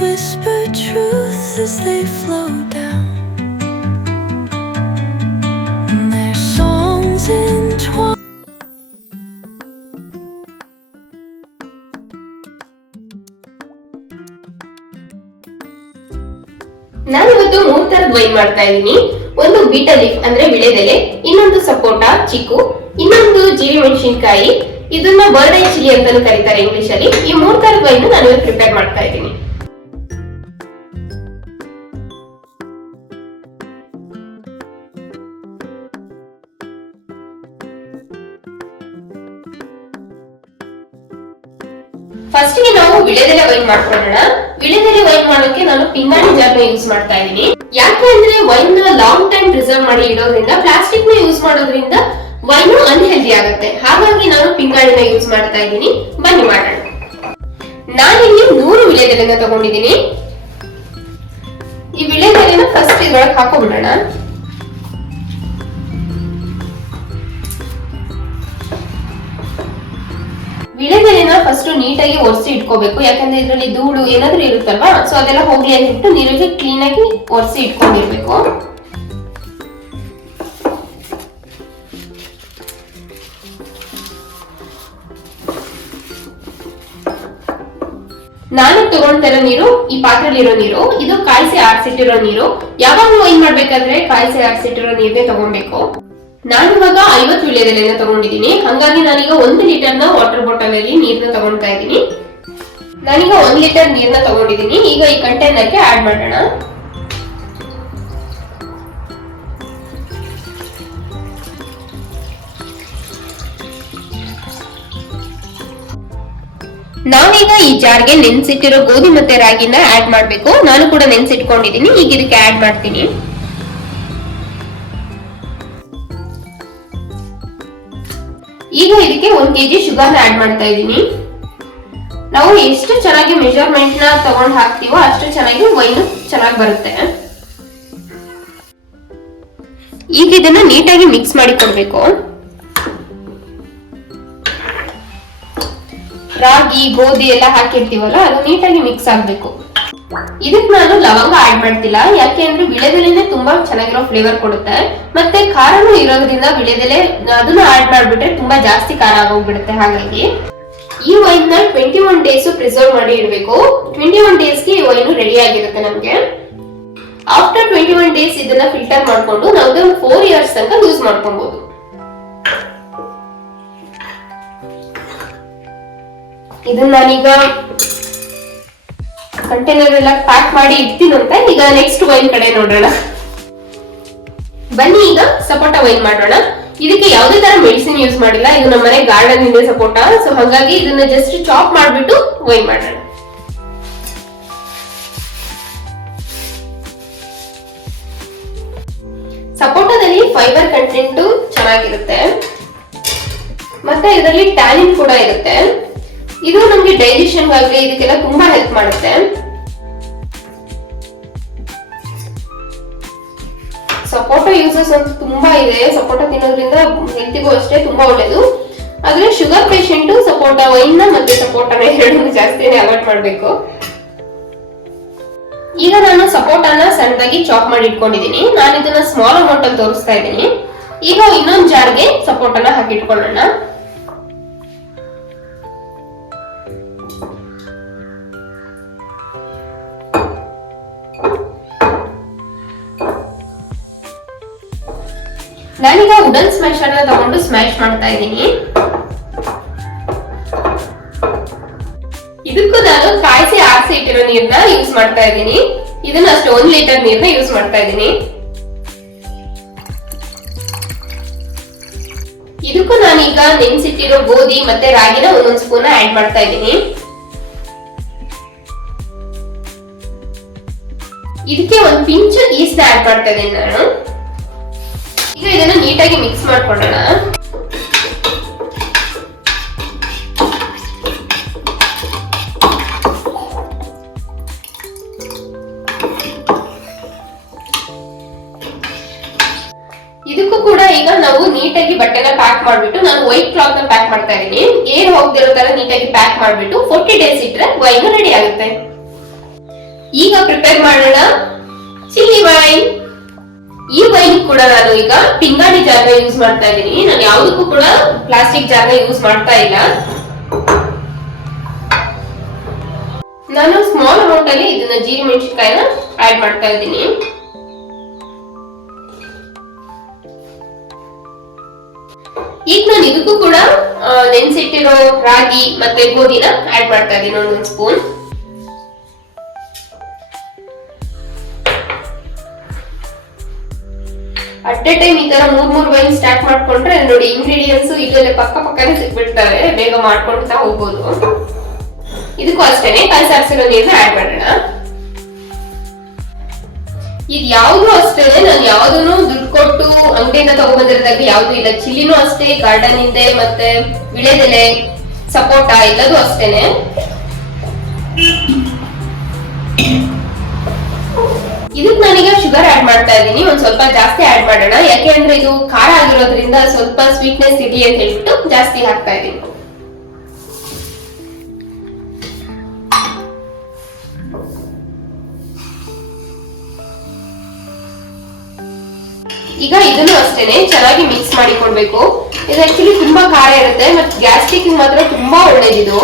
whisper truth as they flow down, and their songs entwine. ನಾನಿವತ್ತು 3 ತರದ wine ಮಾಡ್ತಾ ಇದ್ದೀನಿ. ಒಂದು ಬೀಟಲ್ ಲೀಫ್ ಅಂದ್ರೆ ವಿಳೆದೆಲೆ, ಇನ್ನೊಂದು ಸಪೋಟ ಚಿಕ್ಕು, ಇನ್ನೊಂದು ಜೀರಿ ಮೆಣಸಿನಕಾಯಿ, ಇದನ್ನ ಬರ್ಡೇ ಚಿಲ್ಲಿ ಅಂತಾನೂ ಕರೀತಾರೆ ಇಂಗ್ಲಿಷ್ ಅಲ್ಲಿ. ಈ 3 ತರದ ವೈನ್ ನಾನು ಪ್ರಿಪೇರ್ ಮಾಡ್ತಾ ಇದ್ದೀನಿ. ಫಸ್ಟ್ ಗೆ ನಾವು ವಿಳೆದೆಲೆ ವೈನ್ ಮಾಡ್ಕೊಳ್ಳೋಣ. ವಿಳೆದೆಲೆ ವೈನ್ ಮಾಡೋಕೆ ನಾನು ಪಿಂಗಾಣಿ ಜಾರ್ನ ಯೂಸ್ ಮಾಡ್ತಾ ಇದ್ದೀನಿ. ಯಾಕೆ ಅಂದ್ರೆ ವೈನ್ ನ ಲಾಂಗ್ ಟೈಮ್ ಪ್ರಿಸರ್ವ್ ಮಾಡಿ ಇಡೋದ್ರಿಂದ, ಪ್ಲಾಸ್ಟಿಕ್ ನ ಯೂಸ್ ಮಾಡೋದ್ರಿಂದ ವೈನ್ ಅನ್ಹೆಲ್ದಿ ಆಗುತ್ತೆ. ಹಾಗಾಗಿ ನಾನು ಪಿಂಗಾಣಿನ ಯೂಸ್ ಮಾಡ್ತಾ ಇದ್ದೀನಿ. ಬನ್ನಿ ಮಾಡೋಣ. ನಾನಿಲ್ಲಿ 100 ವಿಳೆದೆಲೆನ ತಗೊಂಡಿದ್ದೀನಿ. ಈ ವಿಳೆದೆಲೆನ ಫಸ್ಟ್ ಇದ್ರೊಳಗೆ ಹಾಕೋಬಿಡೋಣ. ವಿಳೆದೆಲೆನ ಫಸ್ಟ್ ನೀಟಾಗಿ ಒರೆಸಿ ಇಟ್ಕೋಬೇಕು. ಯಾಕಂದ್ರೆ ಇದರಲ್ಲಿ ಧೂಳು ಏನಾದ್ರೂ ಇರುತ್ತಲ್ವಾ, ಸೊ ಅದೆಲ್ಲ ಹೋಗ್ಲಿ ಅಂದ್ಬಿಟ್ಟು ನೀರಿಗೆ ಕ್ಲೀನ್ ಆಗಿ ಒರೆಸಿ ಇಟ್ಕೊಂಡಿರ್ಬೇಕು. ನಾನು ತಗೊಂಡ್ತಿರೋ ನೀರು, ಈ ಪಾತ್ರೆಲಿರೋ ನೀರು, ಇದು ಕಾಯಿಸಿ ಆರಿಸಿಟ್ಟಿರೋ ನೀರು. ಯಾವಾಗ ವೈನ್ ಮಾಡ್ಬೇಕಾದ್ರೆ ಕಾಯಿಸಿ ಆರಿಸಿಟ್ಟಿರೋ ನೀರನ್ನೇ ತಗೊಳ್ಬೇಕು. ನಾನಿವಾಗ 50 ವಿಳೆದೆಲೆನ ತಗೊಂಡಿದ್ದೀನಿ. ಹಾಗಾಗಿ ನಾನೀಗ 1 ಲೀಟರ್ನ ವಾಟರ್ ಬಾಟಲ್ ಅಲ್ಲಿ ನೀರ್ನ ತಗೊಳ್ತಾ ಇದ್ದೀನಿ. ನಾನೀಗ 1 ಲೀಟರ್ ನೀರ್ನ ತಗೊಂಡಿದ್ದೀನಿ. ಈಗ ಈ ಕಂಟೈನರ್ಗೆ ಆಡ್ ಮಾಡೋಣ. ನಾವೀಗ ಈ ಜಾರ್ಗೆ ನೆನ್ಸಿಟ್ಟಿರೋ ಗೋಧಿ ಮತ್ತೆ ರಾಗಿನ ಆಡ್ ಮಾಡ್ಬೇಕು. ನಾನು ಕೂಡ ನೆನ್ಸಿಟ್ಕೊಂಡಿದ್ದೀನಿ. ಈಗ ಇದಕ್ಕೆ ಆಡ್ ಮಾಡ್ತೀನಿ. ಈಗ ಇದಕ್ಕೆ 1 kg ಶುಗರ್ನ ಆಡ್ ಮಾಡ್ತಾ ಇದ್ದೀನಿ. ನಾವು ಎಷ್ಟು ಚೆನ್ನಾಗಿ ಮೆಜರ್ಮೆಂಟ್ ನ ತಗೊಂಡ್ ಹಾಕ್ತಿವೋ ಅಷ್ಟು ಚೆನ್ನಾಗಿ ವೈನ್ ಚೆನ್ನಾಗಿ ಬರುತ್ತೆ. ಈಗ ಇದನ್ನ ನೀಟಾಗಿ ಮಿಕ್ಸ್ ಮಾಡಿ ಕೊಡ್ಬೇಕು. ರಾಗಿ ಗೋಧಿ ಎಲ್ಲ ಹಾಕಿರ್ತೀವಲ್ಲ, ಅದು ನೀಟಾಗಿ ಮಿಕ್ಸ್ ಆಗ್ಬೇಕು. ಇದಕ್ಕೆ ನಾನು ಲವಂಗ ಆಡ್ ಮಾಡ್ತಿಲ್ಲ. ಯಾಕೆ ಅಂದ್ರೆ ವಿಳೆದೆಲೆನೆ ತುಂಬಾ ಚೆನ್ನಾಗಿರೋ ಫ್ಲೇವರ್ ಕೊಡುತ್ತೆ, ಮತ್ತೆ ಖಾರನೂ ಇರೋದ್ರಿಂದ ವಿಳೆದೆಲೆ ಅದನ್ನ ಆಡ್ ಮಾಡ್ಬಿಟ್ರೆ ತುಂಬಾ ಜಾಸ್ತಿ ಖಾರ ಆಗೋಗ್ಬಿಡುತ್ತೆ. ಹಾಗಾಗಿ ಈ ವೈನ್ ನ 21 ಡೇಸ್ ಪ್ರಿಸರ್ವ್ ಮಾಡಿ ಇಡಬೇಕು. 21 ಡೇಸ್ಗೆ ಈ ವೈನ್ ರೆಡಿ ಆಗಿರುತ್ತೆ ನಮ್ಗೆ. ಆಫ್ಟರ್ 21 ಡೇಸ್ ಇದನ್ನ ಫಿಲ್ಟರ್ ಮಾಡ್ಕೊಂಡು ನಾವು 4 ಇಯರ್ಸ್ ತನಕ ಯೂಸ್ ಮಾಡ್ಕೊಬಹುದು. ಇದನ್ನ ನಾನೀಗ ಕಂಟೈನರ್ ಎಲ್ಲ ಪ್ಯಾಕ್ ಮಾಡಿ ಇಡ್ತೀನಂತ. ಈಗ ನೆಕ್ಸ್ಟ್ ವೈನ್ ಕಡೆ ನೋಡೋಣ. ಬನ್ನಿ ಈಗ ಸಪೋಟ ವೈನ್ ಮಾಡೋಣ. ಇದಕ್ಕೆ ಯಾವುದೇ ತರ ಮೆಡಿಸಿನ್ ಯೂಸ್ ಮಾಡಿಲ್ಲ. ಇದು ನಮ್ಮ ಮನೆ ಗಾರ್ಡನ್ ಇದೆ ಸಪೋಟ, ಸೊ ಹಾಗಾಗಿ ಇದನ್ನ ಜಸ್ಟ್ ಚಾಪ್ ಮಾಡ್ಬಿಟ್ಟು ವೈನ್ ಮಾಡೋಣ. ಸಪೋಟದಲ್ಲಿ ಫೈಬರ್ ಕಂಟೆಂಟ್ ಚೆನ್ನಾಗಿರುತ್ತೆ, ಮತ್ತೆ ಇದರಲ್ಲಿ ಟ್ಯಾನಿನ್ ಕೂಡ ಇರುತ್ತೆ. ಇದು ನಮ್ಗೆ ಡೈಜೆಷನ್ ಗಾಗ್ಲಿ ಇದಕ್ಕೆಲ್ಲ ತುಂಬಾ ಹೆಲ್ಪ್ ಮಾಡುತ್ತೆ. ಸಪೋಟ ಯೂಸಸ್ ಅಂತ ತುಂಬಾ ಇದೆ. ಸಪೋಟ ತಿನ್ನೋದ್ರಿಂದ ಹೆಲ್ತಿಗೂ ಅಷ್ಟೇ ತುಂಬಾ ಒಳ್ಳೇದು. ಆದ್ರೆ ಶುಗರ್ ಪೇಷಂಟ್ ಸಪೋಟ ವೈನ್ ಮತ್ತೆ ಸಪೋಟನ ಎರಡು ಜಾಸ್ತಿನೇ ಅವಾಯ್ಡ್ ಮಾಡ್ಬೇಕು. ಈಗ ನಾನು ಸಪೋಟನ ಸಣ್ಣದಾಗಿ ಚಾಪ್ ಮಾಡಿ ಇಟ್ಕೊಂಡಿದ್ದೀನಿ. ನಾನು ಇದನ್ನ ಸ್ಮಾಲ್ ಅಮೌಂಟ್ ಅಲ್ಲಿ ತೋರಿಸ್ತಾ ಇದ್ದೀನಿ. ಈಗ ಇನ್ನೊಂದು ಜಾರ್ಗೆ ಸಪೋಟನ ಹಾಕಿಟ್ಕೊಳ್ಳೋಣ. ನಾನೀಗ ವುಡನ್ ಸ್ಮ್ಯಾಶರ್ ನ ತಗೊಂಡು ಸ್ಮ್ಯಾಶ್ ಮಾಡ್ತಾ ಇದ್ದೀನಿ. ಇದಕ್ಕೂ ನಾನು ಕಾಯಿಸಿ ಆರಿಸಿ ಇಟ್ಟಿರೋ ನೀರ್ನ ಯೂಸ್ ಮಾಡ್ತಾ ಇದ್ದೀನಿ. ಇದನ್ನ ಅಷ್ಟು 1 ಲೀಟರ್ ನೀರ್ನ ಯೂಸ್ ಮಾಡ್ತಾ ಇದ್ದೀನಿ. ಇದಕ್ಕೂ ನಾನೀಗ ನೆನ್ಸಿಟ್ಟಿರೋ ಗೋಧಿ ಮತ್ತೆ ರಾಗಿನ 1 ಸ್ಪೂನ್ ಆಡ್ ಮಾಡ್ತಾ ಇದ್ದೀನಿ. ಇದಕ್ಕೆ 1 ಪಿಂಚ್ ಈಸ್ಟ್ ಆಡ್ ಮಾಡ್ತಾ ಇದ್ದೀನಿ ನಾನು. ಈಗ ಇದನ್ನ ನೀಟಾಗಿ ಮಿಕ್ಸ್ ಮಾಡ್ಕೊಳ್ಳೋಣ. ಇದಕ್ಕೂ ಕೂಡ ಈಗ ನಾವು ನೀಟಾಗಿ ಬಟ್ಟೆನ ಪ್ಯಾಕ್ ಮಾಡ್ಬಿಟ್ಟು, ನಾನು ವೈಟ್ ಕ್ಲಾತ್ ನ ಪ್ಯಾಕ್ ಮಾಡ್ತಾ ಇದ್ದೀನಿ. ಏರ್ ಹೋಗ್ದಿರೋ ತರ ನೀಟಾಗಿ ಪ್ಯಾಕ್ ಮಾಡ್ಬಿಟ್ಟು 40 ಡೇಸ್ ಇಟ್ರೆ ವೈನ್ ರೆಡಿ ಆಗುತ್ತೆ. ಈಗ ಪ್ರಿಪೇರ್ ಮಾಡೋಣ ಚಿಲ್ಲಿ ವೈನ್. ಈ ವೈನ್ ಕೂಡ ನಾನು ಈಗ ಪಿಂಗಾಣಿ ಜಾರ್ನ ಯೂಸ್ ಮಾಡ್ತಾ ಇದ್ದೀನಿ. ನಾನು ಯಾವುದಕ್ಕೂ ಕೂಡ ಪ್ಲಾಸ್ಟಿಕ್ ಜಾರ್ನ ಯೂಸ್ ಮಾಡ್ತಾ ಇಲ್ಲ. ನಾನು ಸ್ಮಾಲ್ ಅಮೌಂಟ್ ಅಲ್ಲಿ ಇದನ್ನ ಜೀರಿಗೆ ಮೆಣಸಿನಕಾಯಿನ ಆಡ್ ಮಾಡ್ತಾ ಇದ್ದೀನಿ. ಈಗ ನಾನು ಇದಕ್ಕೂ ಕೂಡ ನೆನ್ಸಿಟ್ಟಿರೋ ರಾಗಿ ಮತ್ತೆ ಗೋಧಿನ ಆಡ್ ಮಾಡ್ತಾ ಇದ್ದೀನಿ ಒಂದೊಂದು ಸ್ಪೂನ್. ಅಟ್ ಎ ಟೈಮ್ ಈ ತರ ಮೂರ್ ವೈನ್ ಸ್ಟಾರ್ಟ್ ಮಾಡ್ಕೊಂಡ್ರೆ ನೋಡಿ ಇಂಗ್ರೀಡಿಯೆಂಟ್ಸ್ ಇಲ್ಲೇ ಪಕ್ಕ ಪಕ್ಕನೇ ಸಿಗ್ಬಿಡ್ತವೆ, ಬೇಗ ಮಾಡ್ಕೊಂಡ್ತಾ ಹೋಗ್ಬೋದು. ಇದಕ್ಕೂ ಅಷ್ಟೇನೆ ಕಲಸಾರಿಸಿರೋ ನೀರನ್ನ ಆಡ್ ಮಾಡೋಣ. ಇದು ಯಾವ್ದು ಅಷ್ಟೇ, ನಾನು ಯಾವ್ದನ್ನು ದುಡ್ಡು ಕೊಟ್ಟು ಅಂಗಡಿಯಿಂದ ತಗೊಂಡ್ಬಂದಿರೋದಾಗ ಯಾವ್ದು ಇಲ್ಲ. ಚಿಲ್ಲಿನೂ ಅಷ್ಟೇ ಗಾರ್ಡನ್ ಇಂದೆ, ಮತ್ತೆ ವಿಳೆದೆಲೆ, ಸಪೋಟ ಎಲ್ಲದೂ ಅಷ್ಟೇನೆ. ಇದಕ್ಕೆ ನಾನೀಗ ಶುಗರ್ ಆಡ್ ಮಾಡ್ತಾ ಇದ್ದೀನಿ. ಒಂದ್ ಸ್ವಲ್ಪ ಜಾಸ್ತಿ ಆಡ್ ಮಾಡೋಣ, ಯಾಕೆ ಅಂದ್ರೆ ಇದು ಖಾರ ಆಗಿರೋದ್ರಿಂದ ಸ್ವಲ್ಪ ಸ್ವೀಟ್ನೆಸ್ ಇರ್ಲಿ ಅಂತ ಹೇಳ್ಬಿಟ್ಟು ಜಾಸ್ತಿ ಹಾಕ್ತಾ ಇದ್ದೀನಿ. ಈಗ ಇದನ್ನು ಅಷ್ಟೇನೆ ಚೆನ್ನಾಗಿ ಮಿಕ್ಸ್ ಮಾಡಿ ಕೊಡ್ಬೇಕು. ಇದು ಆಕ್ಚುಲಿ ತುಂಬಾ ಖಾರ ಇರುತ್ತೆ, ಮತ್ತೆ ಗ್ಯಾಸ್ಟ್ರಿಕ್ ಮಾತ್ರ ತುಂಬಾ ಒಳ್ಳೇದಿದು.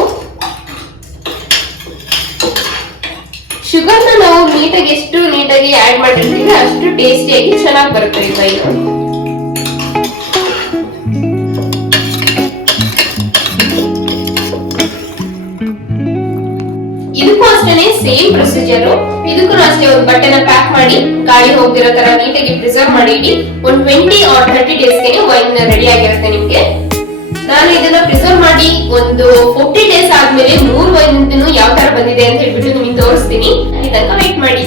ಶುಗರ್ನ ನಾವು ಎಷ್ಟು ನೀಟಾಗಿ ಆಡ್ ಮಾಡಿರ್ತೀವಿ ಅಷ್ಟು ಟೇಸ್ಟಿಯಾಗಿ ಚೆನ್ನಾಗಿ ಬರುತ್ತೆ ಈ ವೈನ್. ಇದಕ್ಕೂ ಅಷ್ಟೇನೆ ಸೇಮ್ ಪ್ರೊಸೀಜರ್. ಇದಕ್ಕೂ ಅಷ್ಟೇ ಒಂದು ಬಟ್ಟೆನ ಪ್ಯಾಕ್ ಮಾಡಿ ಗಾಳಿ ಹೋಗಿರೋ ತರ ನೀಟಾಗಿ ಪ್ರಿಸರ್ವ್ ಮಾಡಿ ಇಡಿ. ಒಂದು 20 or 30 ಡೇಸ್ಗೆ ವೈನ್ ರೆಡಿ ಆಗಿರುತ್ತೆ ನಿಮ್ಗೆ. ನಾನು ಇದನ್ನ ಪ್ರಿಸರ್ವ್ ಮಾಡಿ ಒಂದು 40 ಡೇಸ್ ಆದ್ಮೇಲೆ 3 ವೈನ್ ಯಾವ ತರ ಬಂದಿದೆ ಅಂತ ಹೇಳ್ಬಿಟ್ಟು ನಿಮಗೆ ತೋರಿಸ್ತೀನಿ. ಇದನ್ನ ವೇಟ್ ಮಾಡಿ.